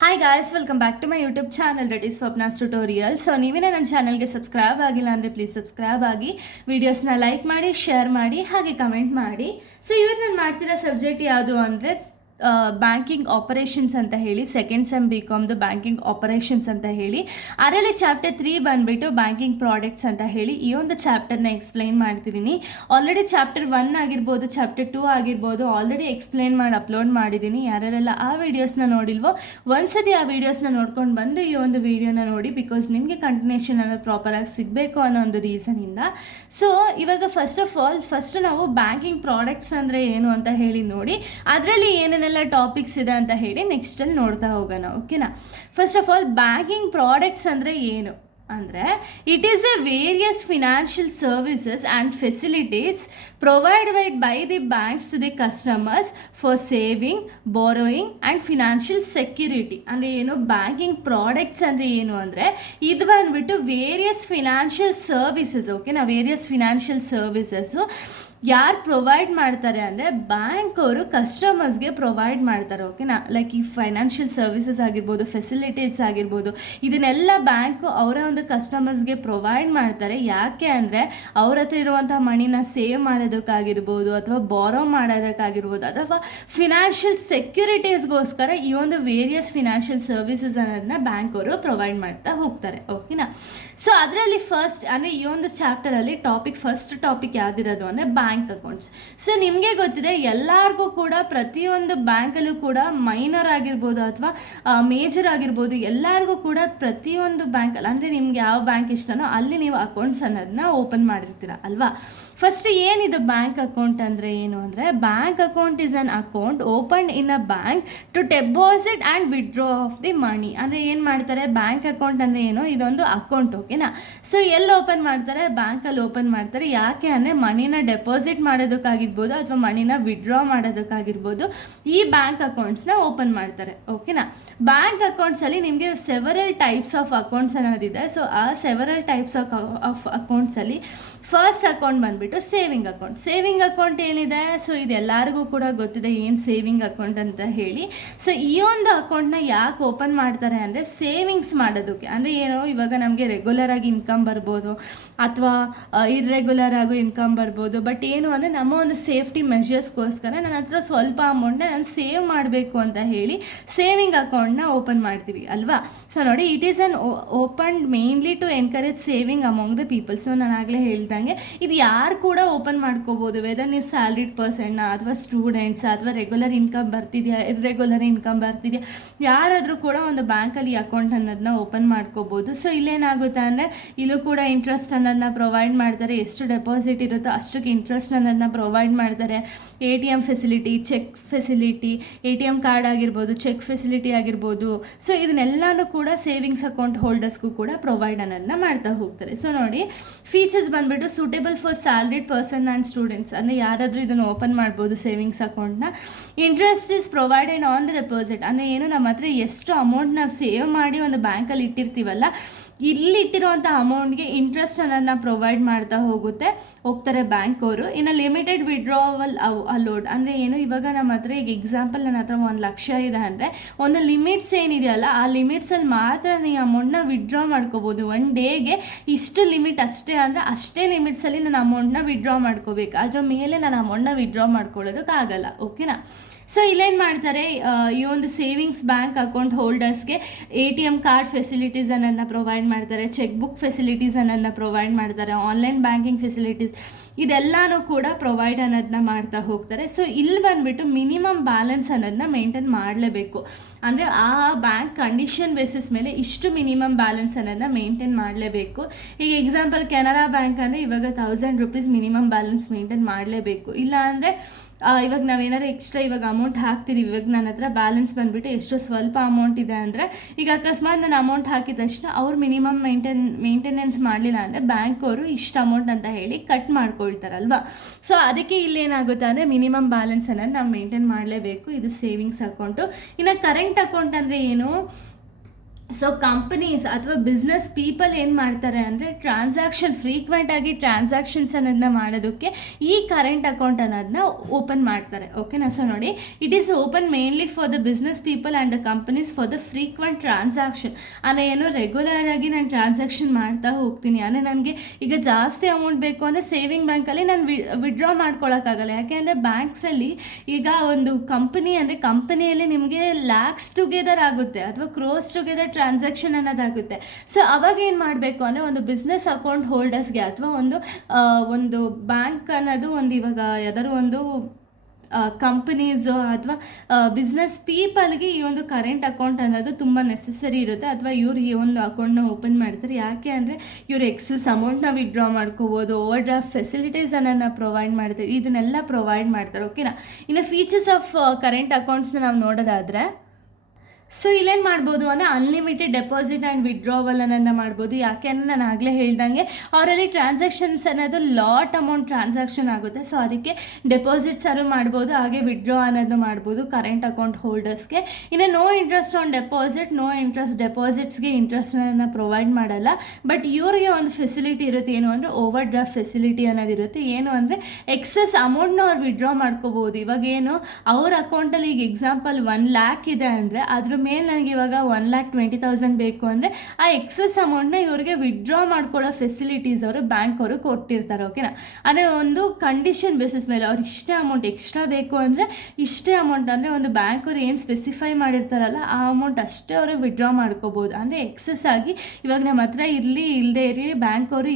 Hi guys, welcome back to my YouTube channel that is Swapna's tutorial. So ನೀವೇನೇ ನನ್ನ ಚಾನಲ್ಗೆ subscribe ಆಗಿಲ್ಲ ಅಂದರೆ ಪ್ಲೀಸ್ ಸಬ್ಸ್ಕ್ರೈಬ್ ಆಗಿ, ವೀಡಿಯೋಸ್ನ ಲೈಕ್ ಮಾಡಿ, ಶೇರ್ ಮಾಡಿ, ಹಾಗೆ ಕಮೆಂಟ್ ಮಾಡಿ. ಸೊ ಇವತ್ತು ನಾನು ಮಾಡ್ತಿರೋ ಸಬ್ಜೆಕ್ಟ್ ಯಾವುದು ಅಂದರೆ ಬ್ಯಾಂಕಿಂಗ್ ಆಪರೇಷನ್ಸ್ ಅಂತ ಹೇಳಿ, ಸೆಕೆಂಡ್ ಸೆಮ್ ಬಿ.ಕಾಮ್ದು ಬ್ಯಾಂಕಿಂಗ್ ಆಪರೇಷನ್ಸ್ ಅಂತ ಹೇಳಿ. ಅದರಲ್ಲಿ ಚಾಪ್ಟರ್ 3 ಬಂದುಬಿಟ್ಟು ಬ್ಯಾಂಕಿಂಗ್ ಪ್ರಾಡಕ್ಟ್ಸ್ ಅಂತ ಹೇಳಿ ಈ ಒಂದು ಚಾಪ್ಟರ್ನ ಎಕ್ಸ್ಪ್ಲೈನ್ ಮಾಡ್ತಿದ್ದೀನಿ. ಆಲ್ರೆಡಿ ಚಾಪ್ಟರ್ 1 ಆಗಿರ್ಬೋದು, ಚಾಪ್ಟರ್ 2 ಆಗಿರ್ಬೋದು ಆಲ್ರೆಡಿ ಎಕ್ಸ್ಪ್ಲೈನ್ ಮಾಡಿ ಅಪ್ಲೋಡ್ ಮಾಡಿದ್ದೀನಿ. ಯಾರ್ಯಾರೆಲ್ಲ ಆ ವೀಡಿಯೋಸ್ನ ನೋಡಿಲ್ವೋ ಒಂದ್ಸತಿ ಆ ವೀಡಿಯೋಸ್ನ ನೋಡ್ಕೊಂಡು ಬಂದು ಈ ಒಂದು ವೀಡಿಯೋನ ನೋಡಿ, ಬಿಕಾಸ್ ನಿಮಗೆ ಕಂಟಿನ್ಯೂಷನ್ ಅನ್ನೋದು ಪ್ರಾಪರಾಗಿ ಸಿಗಬೇಕು ಅನ್ನೋ ಒಂದು ರೀಸನಿಂದ. ಸೊ ಇವಾಗ ಫಸ್ಟ್ ನಾವು ಬ್ಯಾಂಕಿಂಗ್ ಪ್ರಾಡಕ್ಟ್ಸ್ ಅಂದರೆ ಏನು ಅಂತ ಹೇಳಿ ನೋಡಿ, ಅದರಲ್ಲಿ ಏನೇನೆಲ್ಲ ಟಾಪಿಕ್ಸ್ ಇದೆ ಅಂತ ಹೇಳಿ ನೆಕ್ಸ್ಟಲ್ಲಿ ನೋಡ್ತಾ ಹೋಗೋಣ. ಓಕೆನಾ? First of all banking products ಅಂದರೆ ಏನು ಅಂದರೆ, it is a various financial services and facilities provided by the banks to the customers for saving, borrowing and financial security. ಅಂದರೆ ಏನು ಬ್ಯಾಂಕಿಂಗ್ ಪ್ರಾಡಕ್ಟ್ಸ್ ಅಂದರೆ ಏನು ಅಂದರೆ, ಇದು ಬಂದುಬಿಟ್ಟು ವೇರಿಯಸ್ ಫಿನಾನ್ಷಿಯಲ್ ಸರ್ವಿಸಸ್. ಓಕೆನಾ? ವೇರಿಯಸ್ ಫಿನಾನ್ಷಿಯಲ್ ಸರ್ವಿಸಸ್ಸು ಯಾರು ಪ್ರೊವೈಡ್ ಮಾಡ್ತಾರೆ ಅಂದರೆ ಬ್ಯಾಂಕ್ ಅವರು ಕಸ್ಟಮರ್ಸ್ಗೆ ಪ್ರೊವೈಡ್ ಮಾಡ್ತಾರೆ. ಓಕೆನಾ? ಲೈಕ್ ಈ ಫೈನಾನ್ಷಿಯಲ್ ಸರ್ವಿಸಸ್ ಆಗಿರ್ಬೋದು, ಫೆಸಿಲಿಟೀಸ್ ಆಗಿರ್ಬೋದು, ಇದನ್ನೆಲ್ಲ ಬ್ಯಾಂಕು ಅವರ ಒಂದು ಕಸ್ಟಮರ್ಸ್ಗೆ ಪ್ರೊವೈಡ್ ಮಾಡ್ತಾರೆ. ಯಾಕೆ ಅಂದರೆ ಅವ್ರ ಹತ್ರ ಇರುವಂಥ ಮಣಿನ ಸೇವ್ ಮಾಡೋದಕ್ಕಾಗಿರ್ಬೋದು, ಅಥವಾ ಬಾರೋ ಮಾಡೋದಕ್ಕಾಗಿರ್ಬೋದು, ಅಥವಾ ಫಿನಾನ್ಷಿಯಲ್ ಸೆಕ್ಯೂರಿಟೀಸ್ಗೋಸ್ಕರ ಈ ಒಂದು ವೇರಿಯಸ್ ಫಿನಾನ್ಷಿಯಲ್ ಸರ್ವಿಸಸ್ ಅನ್ನೋದನ್ನ ಬ್ಯಾಂಕ್ ಅವರು ಪ್ರೊವೈಡ್ ಮಾಡ್ತಾ ಹೋಗ್ತಾರೆ. ಓಕೆನಾ? ಸೊ ಅದರಲ್ಲಿ ಫಸ್ಟ್ ಅಂದರೆ ಈ ಒಂದು ಚಾಪ್ಟರಲ್ಲಿ ಫಸ್ಟ್ ಟಾಪಿಕ್ ಯಾವುದಿರೋದು ಅಂದರೆ ಬ್ಯಾಂಕ್ ಅಕೌಂಟ್ಸ್. ಸೊ ನಿಮಗೆ ಗೊತ್ತಿದೆ, ಎಲ್ಲರಿಗೂ ಕೂಡ ಪ್ರತಿಯೊಂದು ಬ್ಯಾಂಕಲ್ಲೂ ಕೂಡ ಮೈನರ್ ಆಗಿರ್ಬೋದು ಅಥವಾ ಮೇಜರ್ ಆಗಿರ್ಬೋದು, ಎಲ್ಲರಿಗೂ ಕೂಡ ಪ್ರತಿಯೊಂದು ಬ್ಯಾಂಕಲ್ಲಿ ಅಂದರೆ ನಿಮ್ಗೆ ಯಾವ ಬ್ಯಾಂಕ್ ಇಷ್ಟನೋ ಅಲ್ಲಿ ನೀವು ಅಕೌಂಟ್ಸ್ ಅನ್ನೋದನ್ನ ಓಪನ್ ಮಾಡಿರ್ತೀರ ಅಲ್ವಾ? ಫಸ್ಟ್ ಏನಿದು ಬ್ಯಾಂಕ್ ಅಕೌಂಟ್ ಅಂದರೆ ಏನು ಅಂದರೆ, bank account is an account open in a bank to deposit and withdraw of the money. ಅಂದರೆ ಏನು ಮಾಡ್ತಾರೆ, ಬ್ಯಾಂಕ್ ಅಕೌಂಟ್ ಅಂದರೆ ಏನು, ಇದೊಂದು ಅಕೌಂಟ್. ಓಕೆನಾ? ಸೊ ಎಲ್ಲಿ ಓಪನ್ ಮಾಡ್ತಾರೆ, ಬ್ಯಾಂಕಲ್ಲಿ ಓಪನ್ ಮಾಡ್ತಾರೆ. ಯಾಕೆ ಅಂದರೆ ಮನಿನ ಡೆಪಾಸಿಟ್ ಮಾಡೋದಕ್ಕಾಗಿರ್ಬೋದು ಅಥವಾ ಮನಿನ ವಿಡ್ರಾ ಮಾಡೋದಕ್ಕಾಗಿರ್ಬೋದು ಈ ಬ್ಯಾಂಕ್ ಅಕೌಂಟ್ಸ್ನ ಓಪನ್ ಮಾಡ್ತಾರೆ. ಓಕೆನಾ? ಬ್ಯಾಂಕ್ ಅಕೌಂಟ್ಸಲ್ಲಿ ನಿಮಗೆ ಸೆವರಲ್ ಟೈಪ್ಸ್ ಆಫ್ ಅಕೌಂಟ್ಸ್ ಅನ್ನೋದಿದೆ. ಸೊ ಆ ಸೆವರಲ್ ಟೈಪ್ಸ್ ಆಫ್ ಅಕೌಂಟ್ಸಲ್ಲಿ ಫಸ್ಟ್ ಅಕೌಂಟ್ ಬಂದುಬಿಟ್ಟು ಸೇವಿಂಗ್ ಅಕೌಂಟ್. ಸೇವಿಂಗ್ ಅಕೌಂಟ್ ಏನಿದೆ, ಸೊ ಇದು ಎಲ್ಲರಿಗೂ ಕೂಡ ಗೊತ್ತಿದೆ ಏನು ಸೇವಿಂಗ್ ಅಕೌಂಟ್ ಅಂತ ಹೇಳಿ. ಸೊ ಈ ಒಂದು ಅಕೌಂಟ್ನ ಯಾಕೆ ಓಪನ್ ಮಾಡ್ತಾರೆ ಅಂದರೆ ಸೇವಿಂಗ್ಸ್ ಮಾಡೋದಕ್ಕೆ. ಅಂದರೆ ಏನು, ಇವಾಗ ನಮಗೆ ರೆಗ್ಯುಲರ್ ಆಗಿ ಇನ್ಕಮ್ ಬರ್ಬೋದು ಅಥವಾ ಇರ್ರೆಗ್ಯುಲರ್ ಆಗು ಇನ್ಕಮ್ ಬರ್ಬೋದು. ಬಟ್ ಏನು ಅಂದರೆ ನಮ್ಮ ಒಂದು ಸೇಫ್ಟಿ ಮೆಷರ್ಸ್ಗೋಸ್ಕರ ನನ್ನ ಹತ್ರ ಸ್ವಲ್ಪ ಅಮೌಂಟ್ನ ನಾನು ಸೇವ್ ಮಾಡಬೇಕು ಅಂತ ಹೇಳಿ ಸೇವಿಂಗ್ ಅಕೌಂಟ್ನ ಓಪನ್ ಮಾಡ್ತೀವಿ ಅಲ್ವಾ? ಸೊ ನೋಡಿ, it is an open mainly to encourage saving among the people. So ನಾನು ಆಗಲೇ ಹೇಳ್ದಂಗೆ ಇದು ಯಾರು ಕೂಡ ಓಪನ್ ಮಾಡ್ಕೋಬೋದು, ವೆದರ್ ನೀವು ಸ್ಯಾಲ್ರಿಡ್ ಪರ್ಸನ್ನ ಅಥವಾ ಸ್ಟೂಡೆಂಟ್ಸ್ ಅಥವಾ ರೆಗ್ಯುಲರ್ ಇನ್ಕಮ್ ಬರ್ತಿದೆಯಾ, ಇರ್ರೆಗ್ಯುಲರ್ ಇನ್ಕಮ್ ಬರ್ತಿದೆಯಾ, ಯಾರಾದರೂ ಕೂಡ ಒಂದು ಬ್ಯಾಂಕಲ್ಲಿ ಅಕೌಂಟ್ ಅನ್ನೋದನ್ನ ಓಪನ್ ಮಾಡ್ಕೋಬೋದು. ಸೊ ಇಲ್ಲೇನಾಗುತ್ತೆ ಅಂದರೆ ಇಲ್ಲೂ ಕೂಡ ಇಂಟ್ರೆಸ್ಟ್ ಅನ್ನೋದನ್ನ ಪ್ರೊವೈಡ್ ಮಾಡ್ತಾರೆ. ಎಷ್ಟು ಡೆಪಾಸಿಟ್ ಇರುತ್ತೋ ಅಷ್ಟಕ್ಕೆ ಇಂಟ್ರೆಸ್ಟ್ ಅನ್ನೋದನ್ನ ಪ್ರೊವೈಡ್ ಮಾಡ್ತಾರೆ. ATM facility, cheque facility, ATM card ಆಗಿರ್ಬೋದು, ಚೆಕ್ ಫೆಸಿಲಿಟಿ ಆಗಿರ್ಬೋದು. ಸೊ ಇದನ್ನೆಲ್ಲನೂ ಕೂಡ ಸೇವಿಂಗ್ಸ್ ಅಕೌಂಟ್ ಹೋಲ್ಡರ್ಸ್ಗೂ ಕೂಡ ಪ್ರೊವೈಡ್ ಅನ್ನೋದನ್ನ ಮಾಡ್ತಾ ಹೋಗ್ತಾರೆ. ಸೊ ನೋಡಿ, ಫೀಚರ್ಸ್ ಬಂದುಬಿಟ್ಟು suitable for salaried person and students. ಅಂದರೆ ಯಾರಾದರೂ ಇದನ್ನು ಓಪನ್ ಮಾಡ್ಬೋದು ಸೇವಿಂಗ್ಸ್ ಅಕೌಂಟ್ನ. Interest is provided on the deposit. ಅಂದರೆ ಏನು, ನಮ್ಮ ಹತ್ರ ಎಷ್ಟು ಅಮೌಂಟ್ ನಾವು ಸೇವ್ ಮಾಡಿ ಒಂದು ಬ್ಯಾಂಕಲ್ಲಿ ಇಟ್ಟಿರ್ತೀವಲ್ಲ, ಇಲ್ಲಿ ಇಟ್ಟಿರುವಂಥ ಅಮೌಂಟ್ಗೆ ಇಂಟ್ರೆಸ್ಟ್ ಅನ್ನೋದನ್ನ ಪ್ರೊವೈಡ್ ಮಾಡ್ತಾ ಹೋಗ್ತಾರೆ ಬ್ಯಾಂಕ್ ಅವರು. ಇನ್ನು ಲಿಮಿಟೆಡ್ ವಿಡ್ರಾವಲ್ ಅಲೋಡ್ ಅಂದರೆ ಏನು, ಇವಾಗ ನಮ್ಮ ಹತ್ರ ಈಗ ಎಕ್ಸಾಂಪಲ್ ನನ್ನ ಹತ್ರ 1 ಲಕ್ಷ ಇದೆ ಅಂದರೆ ಒಂದು ಲಿಮಿಟ್ಸ್ ಏನಿದೆಯಲ್ಲ, ಆ ಲಿಮಿಟ್ಸಲ್ಲಿ ಮಾತ್ರ ನೀವು ಅಮೌಂಟ್ನ ವಿಡ್ರಾ ಮಾಡ್ಕೋಬೋದು. 1 ಡೇಗೆ ಇಷ್ಟು ಲಿಮಿಟ್ ಅಷ್ಟೇ ಅಂದರೆ ಅಷ್ಟೇ ಲಿಮಿಟ್ಸಲ್ಲಿ ನಾನು ಅಮೌಂಟ್ನ ವಿಡ್ರಾ ಮಾಡ್ಕೋಬೇಕು. ಅದ್ರ ಮೇಲೆ ನಾನು ಅಮೌಂಟ್ನ ವಿಡ್ರಾ ಮಾಡ್ಕೊಳ್ಳೋದಕ್ಕಾಗಲ್ಲ. ಓಕೆನಾ? ಸೊ ಇಲ್ಲೇನು ಮಾಡ್ತಾರೆ, ಈ ಒಂದು ಸೇವಿಂಗ್ಸ್ ಬ್ಯಾಂಕ್ ಅಕೌಂಟ್ ಹೋಲ್ಡರ್ಸ್ಗೆ ATM ಕಾರ್ಡ್ ಫೆಸಿಲಿಟೀಸ್ ಅನ್ನೋದನ್ನ ಪ್ರೊವೈಡ್ ಮಾಡ್ತಾರೆ, ಚೆಕ್ ಬುಕ್ ಫೆಸಿಲಿಟೀಸ್ ಅನ್ನೋದನ್ನ ಪ್ರೊವೈಡ್ ಮಾಡ್ತಾರೆ, ಆನ್ಲೈನ್ ಬ್ಯಾಂಕಿಂಗ್ ಫೆಸಿಲಿಟೀಸ್ ಇದೆಲ್ಲನೂ ಕೂಡ ಪ್ರೊವೈಡ್ ಅನ್ನೋದನ್ನ ಮಾಡ್ತಾ ಹೋಗ್ತಾರೆ. ಸೊ ಇಲ್ಲಿ ಬಂದುಬಿಟ್ಟು ಮಿನಿಮಮ್ ಬ್ಯಾಲೆನ್ಸ್ ಅನ್ನೋದನ್ನ ಮೇಂಟೈನ್ ಮಾಡಲೇಬೇಕು. ಅಂದರೆ ಆ ಬ್ಯಾಂಕ್ ಕಂಡೀಷನ್ ಬೇಸಿಸ್ ಮೇಲೆ ಇಷ್ಟು ಮಿನಿಮಮ್ ಬ್ಯಾಲೆನ್ಸ್ ಅನ್ನೋದನ್ನ ಮೇಂಟೈನ್ ಮಾಡಲೇಬೇಕು. ಈಗ ಎಕ್ಸಾಂಪಲ್ ಕೆನರಾ ಬ್ಯಾಂಕ್ ಅಂದರೆ ಇವಾಗ 1000 ರೂಪೀಸ್ ಮಿನಿಮಮ್ ಬ್ಯಾಲೆನ್ಸ್ ಮೇಂಟೈನ್ ಮಾಡಲೇಬೇಕು. ಇಲ್ಲ ಅಂದರೆ ಇವಾಗ ನಾವೇನಾದ್ರು ಎಕ್ಸ್ಟ್ರಾ ಇವಾಗ ಅಮೌಂಟ್ ಹಾಕ್ತಿದ್ದೀವಿ, ಇವಾಗ ನನ್ನ ಹತ್ರ ಬ್ಯಾಲೆನ್ಸ್ ಬಂದುಬಿಟ್ಟು ಎಷ್ಟೋ ಸ್ವಲ್ಪ ಅಮೌಂಟ್ ಇದೆ ಅಂದರೆ, ಈಗ ಅಕಸ್ಮಾತ್ ನಾನು ಅಮೌಂಟ್ ಹಾಕಿದ ತಕ್ಷಣ ಅವ್ರು ಮಿನಿಮಮ್ ಮೇಂಟೆನೆನ್ಸ್ ಮಾಡಲಿಲ್ಲ ಅಂದರೆ ಬ್ಯಾಂಕ್ ಅವರು ಇಷ್ಟು ಅಮೌಂಟ್ ಅಂತ ಹೇಳಿ ಕಟ್ ಮಾಡ್ಕೊಳ್ತಾರಲ್ವ. ಸೊ ಅದಕ್ಕೆ ಇಲ್ಲೇನಾಗುತ್ತೆ ಅಂದರೆ ಮಿನಿಮಮ್ ಬ್ಯಾಲೆನ್ಸ್ ಅನ್ನೋದು ನಾವು ಮೇಂಟೈನ್ ಮಾಡಲೇಬೇಕು. ಇದು ಸೇವಿಂಗ್ಸ್ ಅಕೌಂಟು. ಇನ್ನು ಕರೆಂಟ್ ಅಕೌಂಟ್ ಅಂದರೆ ಏನು, ಸೊ ಕಂಪನೀಸ್ ಅಥವಾ ಬಿಸ್ನೆಸ್ ಪೀಪಲ್ ಏನು ಮಾಡ್ತಾರೆ ಅಂದರೆ ಫ್ರೀಕ್ವೆಂಟಾಗಿ ಟ್ರಾನ್ಸಾಕ್ಷನ್ಸ್ ಅನ್ನೋದನ್ನ ಮಾಡೋದಕ್ಕೆ ಈ ಕರೆಂಟ್ ಅಕೌಂಟ್ ಅನ್ನೋದನ್ನ ಓಪನ್ ಮಾಡ್ತಾರೆ. ಓಕೆನಾ? ಸೊ ನೋಡಿ, it is open mainly for the business people and the companies for the frequent transaction. ಅಂದರೆ ಏನು, ರೆಗ್ಯುಲರ್ ಆಗಿ ನಾನು ಟ್ರಾನ್ಸಾಕ್ಷನ್ ಮಾಡ್ತಾ ಹೋಗ್ತೀನಿ. ಅಂದರೆ ನನಗೆ ಈಗ ಜಾಸ್ತಿ ಅಮೌಂಟ್ ಬೇಕು ಅಂದರೆ ಸೇವಿಂಗ್ ಬ್ಯಾಂಕಲ್ಲಿ ನಾನು ವಿಡ್ರಾ ಮಾಡ್ಕೊಳ್ಳೋಕ್ಕಾಗಲ್ಲ. ಯಾಕೆಂದರೆ ಬ್ಯಾಂಕ್ಸಲ್ಲಿ ಈಗ ಒಂದು ಕಂಪನಿಯಲ್ಲಿ ನಿಮಗೆ ಲ್ಯಾಕ್ಸ್ ಟುಗೆದರ್ ಆಗುತ್ತೆ ಅಥವಾ ಕ್ರೋಸ್ ಟುಗೆದರ್ ಟ್ರಾನ್ಸಾಕ್ಷನ್ ಅನ್ನೋದಾಗುತ್ತೆ. ಸೊ ಅವಾಗ ಏನು ಮಾಡಬೇಕು ಅಂದರೆ ಒಂದು ಬಿಸ್ನೆಸ್ ಅಕೌಂಟ್ ಹೋಲ್ಡರ್ಸ್ಗೆ ಅಥವಾ ಒಂದು ಬ್ಯಾಂಕ್ ಅನ್ನೋದು ಇವಾಗ ಯಾವ್ದಾದ್ರು ಒಂದು ಕಂಪನೀಸು ಅಥವಾ ಬಿಸ್ನೆಸ್ ಪೀಪಲ್ಗೆ ಈ ಒಂದು ಕರೆಂಟ್ ಅಕೌಂಟ್ ಅನ್ನೋದು ತುಂಬ ನೆಸೆಸರಿ ಇರುತ್ತೆ. ಅಥವಾ ಇವ್ರು ಈ ಒಂದು ಅಕೌಂಟ್ನ ಓಪನ್ ಮಾಡ್ತಾರೆ. ಯಾಕೆ ಅಂದರೆ ಇವ್ರು ಎಕ್ಸಸ್ ಅಮೌಂಟ್ನ ವಿಡ್ರಾ ಮಾಡ್ಕೋಬೋದು, ಓವರ್ ಡ್ರಾಫ್ಟ್ ಫೆಸಿಲಿಟೀಸ್ ಅನ್ನೋದನ್ನ ಪ್ರೊವೈಡ್ ಮಾಡ್ತಾರೆ, ಇದನ್ನೆಲ್ಲ ಪ್ರೊವೈಡ್ ಮಾಡ್ತಾರೆ. ಓಕೆನಾ? ಇನ್ನು ಫೀಚರ್ಸ್ ಆಫ್ ಕರೆಂಟ್ ಅಕೌಂಟ್ಸ್ನ ನಾವು ನೋಡೋದಾದರೆ, ಸೊ ಇಲ್ಲೇನು ಮಾಡ್ಬೋದು ಅಂದರೆ ಅನ್ಲಿಮಿಟೆಡ್ ಡೆಪಾಸಿಟ್ ಆ್ಯಂಡ್ ವಿಡ್ರಾವಲ್ ಅನ್ನೋದನ್ನ ಮಾಡ್ಬೋದು. ಯಾಕೆ ಅಂದರೆ ನಾನು ಆಗಲೇ ಹೇಳ್ದಂಗೆ ಅವರಲ್ಲಿ ಟ್ರಾನ್ಸಾಕ್ಷನ್ಸ್ ಅನ್ನೋದು ಲಾಟ್ ಅಮೌಂಟ್ ಟ್ರಾನ್ಸಾಕ್ಷನ್ ಆಗುತ್ತೆ. ಸೊ ಅದಕ್ಕೆ ಡೆಪಾಸಿಟ್ಸ್ ಮಾಡ್ಬೋದು, ಹಾಗೆ ವಿಡ್ರಾ ಅನ್ನೋದು ಮಾಡ್ಬೋದು ಕರೆಂಟ್ ಅಕೌಂಟ್ ಹೋಲ್ಡರ್ಸ್ಗೆ. ಇನ್ನು no interest on deposit, no interest ಡೆಪಾಸಿಟ್ಸ್ಗೆ ಇಂಟ್ರೆಸ್ಟನ್ನು ಪ್ರೊವೈಡ್ ಮಾಡಲ್ಲ. ಬಟ್ ಇವರಿಗೆ ಒಂದು ಫೆಸಿಲಿಟಿ ಇರುತ್ತೆ, ಏನು ಅಂದರೆ ಓವರ್ ಡ್ರಾಫ್ಟ್ ಫೆಸಿಲಿಟಿ ಅನ್ನೋದಿರುತ್ತೆ. ಏನು ಅಂದರೆ ಎಕ್ಸಸ್ ಅಮೌಂಟ್ನ ಅವ್ರು ವಿಡ್ರಾ ಮಾಡ್ಕೋಬೋದು. ಇವಾಗ ಏನು, ಅವ್ರ ಅಕೌಂಟಲ್ಲಿ ಈಗ ಎಕ್ಸಾಂಪಲ್ 1 lakh ಇದೆ ಅಂದರೆ ಅದ್ರ ಮೇಲೆ ನನಗೆ ಇವಾಗ 1,20,000 ಬೇಕು ಅಂದರೆ ಆ ಎಕ್ಸಸ್ ಅಮೌಂಟ್ನ ಇವರಿಗೆ ವಿಡ್ರಾ ಮಾಡ್ಕೊಳ್ಳೋ ಫೆಸಿಲಿಟೀಸ್ ಬ್ಯಾಂಕ್ ಅವರು ಕೊಟ್ಟಿರ್ತಾರೆ. ಓಕೆನಾ? ಅಂದರೆ ಒಂದು ಕಂಡೀಷನ್ ಬೇಸಿಸ್ ಮೇಲೆ ಅವ್ರು ಇಷ್ಟೇ ಅಮೌಂಟ್ ಎಕ್ಸ್ಟ್ರಾ ಬೇಕು ಅಂದರೆ ಇಷ್ಟೇ ಅಮೌಂಟ್, ಅಂದರೆ ಒಂದು ಬ್ಯಾಂಕ್ ಅವರು ಏನು ಸ್ಪೆಸಿಫೈ ಮಾಡಿರ್ತಾರಲ್ಲ ಆ ಅಮೌಂಟ್ ಅಷ್ಟೇ ಅವರು ವಿಡ್ರಾ ಮಾಡ್ಕೋಬೋದು. ಅಂದರೆ ಎಕ್ಸಸ್ ಆಗಿ ಇವಾಗ ನಮ್ಮ ಹತ್ರ ಇಲ್ಲದೆ ಇರಲಿ, ಬ್ಯಾಂಕ್ ಅವರು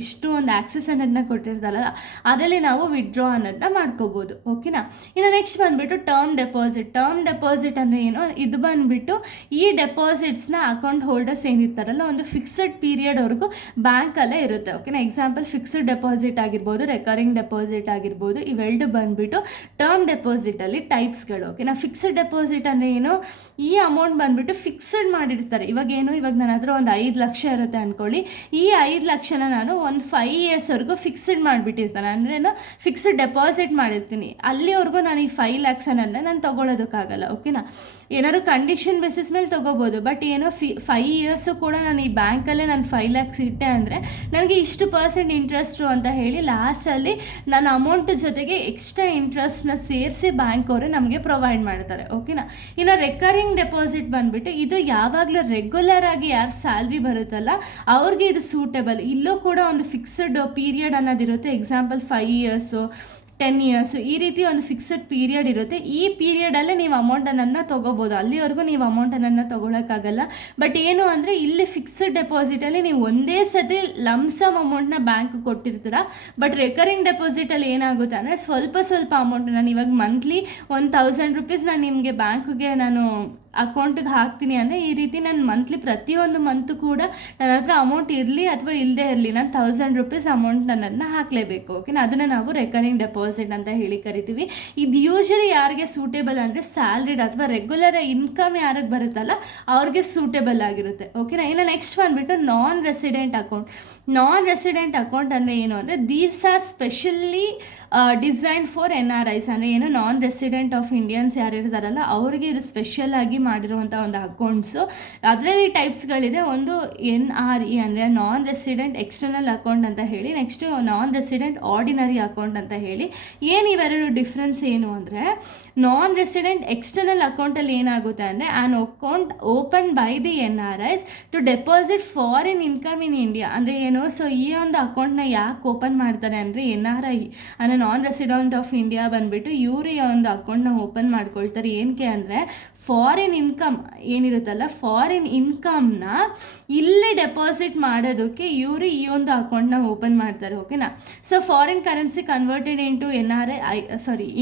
ಇಷ್ಟು ಒಂದು ಆಕ್ಸೆಸ್ ಅನ್ನೋದನ್ನ ಕೊಟ್ಟಿರ್ತಾರಲ್ಲ ಅದರಲ್ಲಿ ನಾವು ವಿಡ್ರಾ ಅನ್ನೋದನ್ನ ಮಾಡ್ಕೋಬೋದು. ಓಕೆನಾ? ಇನ್ನು ನೆಕ್ಸ್ಟ್ ಬಂದುಬಿಟ್ಟು ಟರ್ಮ್ ಡೆಪಾಸಿಟ್ ಅಂದರೆ ಏನು, ಇದು ಬಂದುಬಿಟ್ಟು ಈ ಡೆಪಾಸಿಟ್ಸ್ನ ಅಕೌಂಟ್ ಹೋಲ್ಡರ್ಸ್ ಏನಿರ್ತಾರಲ್ಲ ಒಂದು ಫಿಕ್ಸಡ್ ಪೀರಿಯಡ್ವರೆಗೂ ಬ್ಯಾಂಕಲ್ಲೇ ಇರುತ್ತೆ. ಓಕೆನಾ? ಎಕ್ಸಾಂಪಲ್ ಫಿಕ್ಸ್ಡ್ ಡೆಪಾಸಿಟ್ ಆಗಿರ್ಬೋದು, ರೆಕರಿಂಗ್ ಡೆಪಾಸಿಟ್ ಆಗಿರ್ಬೋದು, ಇವೆರಡು ಬಂದುಬಿಟ್ಟು ಟರ್ಮ್ ಡೆಪಾಸಿಟಲ್ಲಿ ಟೈಪ್ಸ್ಗಳು. ಓಕೆನಾ? ಫಿಕ್ಸ್ಡ್ ಡೆಪಾಸಿಟ್ ಅಂದರೆ ಏನು, ಈ ಅಮೌಂಟ್ ಬಂದುಬಿಟ್ಟು ಫಿಕ್ಸಡ್ ಮಾಡಿರ್ತಾರೆ. ಇವಾಗ ನನ್ನ ಹತ್ರ ಒಂದು 5 ಲಕ್ಷ ಇರುತ್ತೆ ಅಂದ್ಕೊಳ್ಳಿ, ಈ 5 ಲಕ್ಷನ ನಾನು ಒಂದು 5 yearsವರೆಗೂ ಫಿಕ್ಸ್ಡ್ ಮಾಡಿಬಿಟ್ಟಿರ್ತಾನೆ. ಅಂದರೆ ಫಿಕ್ಸ್ಡ್ ಡೆಪಾಸಿಟ್ ಮಾಡಿರ್ತೀನಿ, ಅಲ್ಲಿವರೆಗೂ ನಾನು ಈ 5 lakhs ಅನ್ನೋದನ್ನ ನಾನು ತೊಗೊಳೋದಕ್ಕಾಗಲ್ಲ. ಓಕೆನಾ? ಏನಾದ್ರು ಕಂಡೀಷನ್ ಬೇಸಿಸ್ ಮೇಲೆ ತೊಗೋಬೋದು. ಬಟ್ 5 years ಕೂಡ ನಾನು ಈ ಬ್ಯಾಂಕಲ್ಲೇ ನಾನು 5 lakhs ಇಟ್ಟೆ ಅಂದರೆ ನನಗೆ ಇಷ್ಟು % ಇಂಟ್ರೆಸ್ಟು ಅಂತ ಹೇಳಿ ಲಾಸ್ಟಲ್ಲಿ ನನ್ನ ಅಮೌಂಟ್ ಜೊತೆಗೆ ಎಕ್ಸ್ಟ್ರಾ ಇಂಟ್ರೆಸ್ಟ್ನ ಸೇರಿಸಿ ಬ್ಯಾಂಕ್ ಅವರು ನಮಗೆ ಪ್ರೊವೈಡ್ ಮಾಡ್ತಾರೆ. ಓಕೆನಾ? ಇನ್ನು ರೆಕರಿಂಗ್ ಡೆಪಾಸಿಟ್ ಬಂದುಬಿಟ್ಟು ಇದು ಯಾವಾಗಲೂ ರೆಗ್ಯುಲರ್ ಆಗಿ ಯಾರು ಸ್ಯಾಲ್ರಿ ಬರುತ್ತಲ್ಲ ಅವ್ರಿಗೆ ಇದು ಸೂಟೇಬಲ್. ಇಲ್ಲೂ ಕೂಡ ಒಂದು ಫಿಕ್ಸ್ಡ್ ಪೀರಿಯಡ್ ಅನ್ನೋದಿರುತ್ತೆ. ಎಕ್ಸಾಂಪಲ್ 5 years 10 years ಈ ರೀತಿ ಒಂದು ಫಿಕ್ಸಡ್ ಪೀರಿಯಡ್ ಇರುತ್ತೆ. ಈ ಪೀರಿಯಡಲ್ಲೇ ನೀವು ಅಮೌಂಟನ್ನು ತೊಗೋಬೋದು, ಅಲ್ಲಿವರೆಗೂ ನೀವು ಅಮೌಂಟನ್ನು ತೊಗೊಳಕ್ಕಾಗಲ್ಲ. ಬಟ್ ಏನು ಅಂದರೆ ಇಲ್ಲಿ ಫಿಕ್ಸ್ಡ್ ಡೆಪಾಸಿಟಲ್ಲಿ ನೀವು ಒಂದೇ ಸತಿ ಲಮ್ಸಮ್ ಅಮೌಂಟ್ನ ಬ್ಯಾಂಕ್ ಕೊಟ್ಟಿರ್ತೀರ. ಬಟ್ ರೆಕರಿಂಗ್ ಡೆಪಾಸಿಟಲ್ಲಿ ಏನಾಗುತ್ತೆ ಅಂದರೆ ಸ್ವಲ್ಪ ಅಮೌಂಟ್, ನಾನು ಇವಾಗ ಮಂತ್ಲಿ 1,000 rupees ನಾನು ನಿಮಗೆ ಬ್ಯಾಂಕ್ಗೆ ನಾನು ಅಕೌಂಟಿಗೆ ಹಾಕ್ತೀನಿ ಅಂದರೆ ಈ ರೀತಿ ನಾನು ಮಂತ್ಲಿ ಪ್ರತಿಯೊಂದು ಮಂತು ಕೂಡ ನನ್ನ ಹತ್ರ ಅಮೌಂಟ್ ಇರಲಿ ಅಥವಾ ಇಲ್ಲದೇ ಇರಲಿ ನಾನು 1,000 rupees ಅಮೌಂಟ್ ನನ್ನನ್ನು ಹಾಕಲೇಬೇಕು. ಓಕೆನಾ? ಅದನ್ನು ನಾವು ರೆಕರಿಂಗ್ ಡೆಪಾಸಿಟ್ ಅಂತ ಹೇಳಿ ಕರಿತೀವಿ. ಇದು ಯೂಶಲಿ ಯಾರಿಗೆ ಸೂಟೇಬಲ್ ಅಂದರೆ ಸ್ಯಾಲ್ರಿಡ್ ಅಥವಾ ರೆಗ್ಯುಲರ್ ಇನ್ಕಮ್ ಯಾರಿಗೆ ಬರುತ್ತಲ್ಲ ಅವ್ರಿಗೆ ಸೂಟೇಬಲ್ ಆಗಿರುತ್ತೆ. ಓಕೆನಾ? ಇನ್ನು ನೆಕ್ಸ್ಟ್ ಬಂದುಬಿಟ್ಟು ನಾನ್ ರೆಸಿಡೆಂಟ್ ಅಕೌಂಟ್ ಅಂದರೆ ಏನು ಅಂದರೆ these are specially designed for NRIs. ಅಂದರೆ ಏನು, ನಾನ್ ರೆಸಿಡೆಂಟ್ ಆಫ್ ಇಂಡಿಯನ್ಸ್ ಯಾರಿರ್ತಾರಲ್ಲ ಅವ್ರಿಗೆ ಇದು ಸ್ಪೆಷಲ್ ಆಗಿ ಮಾಡಿರುವಂಥ ಒಂದು ಅಕೌಂಟ್ಸು. ಅದರಲ್ಲಿ ಟೈಪ್ಸ್ಗಳಿದೆ. ಒಂದು NRE ಅಂದರೆ ನಾನ್ ರೆಸಿಡೆಂಟ್ ಎಕ್ಸ್ಟರ್ನಲ್ ಅಕೌಂಟ್ ಅಂತ ಹೇಳಿ, ನೆಕ್ಸ್ಟು ನಾನ್ ರೆಸಿಡೆಂಟ್ ಆರ್ಡಿನರಿ ಅಕೌಂಟ್ ಅಂತ ಹೇಳಿ. ಇವೆರಡು ಡಿಫ್ರೆನ್ಸ್ ಏನು ಅಂದರೆ, ನಾನ್ ರೆಸಿಡೆಂಟ್ ಎಕ್ಸ್ಟರ್ನಲ್ ಅಕೌಂಟಲ್ಲಿ ಏನಾಗುತ್ತೆ ಅಂದರೆ an account open by the NRIs to deposit foreign income in India. ಅಂದರೆ ಏನು, ಸೊ ಈ ಒಂದು ಅಕೌಂಟ್ನ ಯಾಕೆ ಓಪನ್ ಮಾಡ್ತಾರೆ ಅಂದರೆ NRI ಅಂದರೆ ನಾನ್ ರೆಸಿಡೆಂಟ್ ಆಫ್ ಇಂಡಿಯಾ ಬಂದುಬಿಟ್ಟು ಇವರು ಈ ಒಂದು ಅಕೌಂಟ್ನ ಓಪನ್ ಮಾಡ್ಕೊಳ್ತಾರೆ. ಏನಕ್ಕೆ ಅಂದರೆ ಫಾರಿನ್ ಇನ್ಕಮ್ ಏನಿರುತ್ತಲ್ಲ, ಫಾರಿನ್ ಇನ್ಕಮ್ನ ಇಲ್ಲೇ ಡೆಪಾಸಿಟ್ ಮಾಡೋದಕ್ಕೆ ಇವರು ಈ ಒಂದು ಅಕೌಂಟ್ನ ಓಪನ್ ಮಾಡ್ತಾರೆ. ಓಕೆನಾ? So foreign currency converted into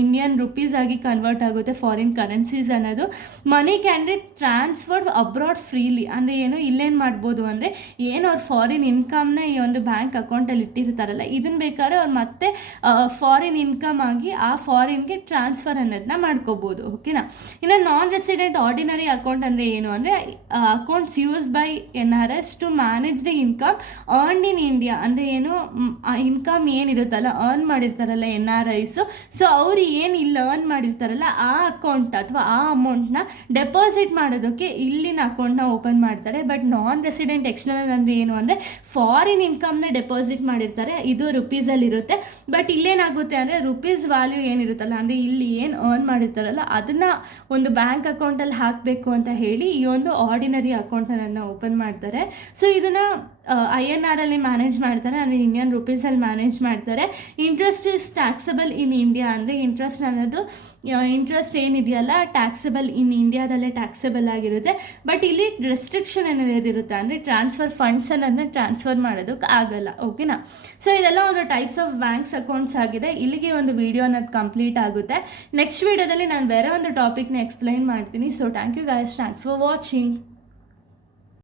Indian rupees ಆಗಿ ಕನ್ವರ್ಟ್ ಆಗುತ್ತೆ ಫಾರಿನ್ ಕರೆನ್ಸೀಸ್ ಅನ್ನೋದು. Money can be transferred abroad freely. ಅಂದರೆ ಏನು, ಇಲ್ಲೇನು ಮಾಡ್ಬೋದು ಅಂದರೆ ಏನು ಅವ್ರು ಫಾರಿನ್ ಇನ್ಕಮ್ನ ಈ ಒಂದು ಬ್ಯಾಂಕ್ ಅಕೌಂಟಲ್ಲಿ ಇಟ್ಟಿರ್ತಾರಲ್ಲ ಇದನ್ನು ಬೇಕಾದ್ರೆ ಅವ್ರು ಮತ್ತೆ ಫಾರಿನ್ ಇನ್ಕಮ್ ಆಗಿ ಆ ಫಾರಿನ್ಗೆ ಟ್ರಾನ್ಸ್ಫರ್ ಅನ್ನೋದನ್ನ ಮಾಡ್ಕೋಬೋದು. ಓಕೆನಾ? ಇನ್ನು ನಾನ್ ರೆಸಿಡೆಂಟ್ ಆರ್ಡಿನರಿ ಅಕೌಂಟ್ ಅಂದರೆ ಏನು ಅಂದರೆ accounts use by NRS to manage the income earn in India. ಅಂದರೆ ಏನು, ಇನ್ಕಮ್ ಏನಿರುತ್ತಲ್ಲ ಅರ್ನ್ ಮಾಡಿರ್ತಾರಲ್ಲ NRIಸು, ಸೊ ಅವ್ರು ಏನು ಇಲ್ಲಿ ಅರ್ನ್ ಮಾಡಿರ್ತಾರಲ್ಲ ಆ ಅಕೌಂಟ್ ಅಥವಾ ಆ ಅಮೌಂಟ್ನ ಡೆಪಾಸಿಟ್ ಮಾಡೋದಕ್ಕೆ ಇಲ್ಲಿನ ಅಕೌಂಟ್ನ ಓಪನ್ ಮಾಡ್ತಾರೆ. ಬಟ್ ನಾನ್ ರೆಸಿಡೆಂಟ್ ಎಕ್ಸ್ಟರ್ನಲ್ ಅಂದರೆ ಏನು ಅಂದರೆ ಫಾರಿನ್ ಇನ್ಕಮ್ನ ಡೆಪಾಸಿಟ್ ಮಾಡಿರ್ತಾರೆ, ಇದು ರುಪೀಸಲ್ಲಿರುತ್ತೆ. ಬಟ್ ಇಲ್ಲೇನಾಗುತ್ತೆ ಅಂದರೆ ರುಪೀಸ್ ವ್ಯಾಲ್ಯೂ ಏನಿರುತ್ತಲ್ಲ, ಅಂದರೆ ಇಲ್ಲಿ ಏನು ಅರ್ನ್ ಮಾಡಿರ್ತಾರಲ್ಲ ಅದನ್ನು ಒಂದು ಬ್ಯಾಂಕ್ ಅಕೌಂಟಲ್ಲಿ ಹಾಕಬೇಕು ಅಂತ ಹೇಳಿ ಈ ಒಂದು ಆರ್ಡಿನರಿ ಅಕೌಂಟನ್ನು ಓಪನ್ ಮಾಡ್ತಾರೆ. ಸೊ ಇದನ್ನು INR ಅಲ್ಲಿ ಮ್ಯಾನೇಜ್ ಮಾಡ್ತಾರೆ, ಅಂದರೆ ಇಂಡಿಯನ್ ರುಪೀಸಲ್ಲಿ ಮ್ಯಾನೇಜ್ ಮಾಡ್ತಾರೆ. Interest is taxable in India, ಅಂದರೆ ಇಂಟ್ರೆಸ್ಟ್ ಅನ್ನೋದು ಇಂಟ್ರೆಸ್ಟ್ ಏನಿದೆಯಲ್ಲ ಟ್ಯಾಕ್ಸಬಲ್ ಇನ್ ಇಂಡಿಯಾದಲ್ಲೇ ಟ್ಯಾಕ್ಸಬಲ್ ಆಗಿರುತ್ತೆ. ಬಟ್ ಇಲ್ಲಿ ರೆಸ್ಟ್ರಿಕ್ಷನ್ ಅನ್ನೋದಿರುತ್ತೆ, ಅಂದರೆ ಟ್ರಾನ್ಸ್ಫರ್ ಫಂಡ್ಸ್ ಅನ್ನೋದನ್ನ ಟ್ರಾನ್ಸ್ಫರ್ ಮಾಡೋದಕ್ಕೆ ಆಗಲ್ಲ. ಓಕೆನಾ? ಸೊ ಇದೆಲ್ಲ ಒಂದು ಟೈಪ್ಸ್ ಆಫ್ ಬ್ಯಾಂಕ್ಸ್ ಅಕೌಂಟ್ಸ್ ಆಗಿದೆ. ಇಲ್ಲಿಗೆ ಒಂದು ವಿಡಿಯೋ ಅನ್ನೋದು ಕಂಪ್ಲೀಟ್ ಆಗುತ್ತೆ. ನೆಕ್ಸ್ಟ್ ವಿಡಿಯೋದಲ್ಲಿ ನಾನು ಬೇರೆ ಒಂದು ಟಾಪಿಕ್ನ ಎಕ್ಸ್ಪ್ಲೈನ್ ಮಾಡ್ತೀನಿ. So thank you guys, thanks for watching.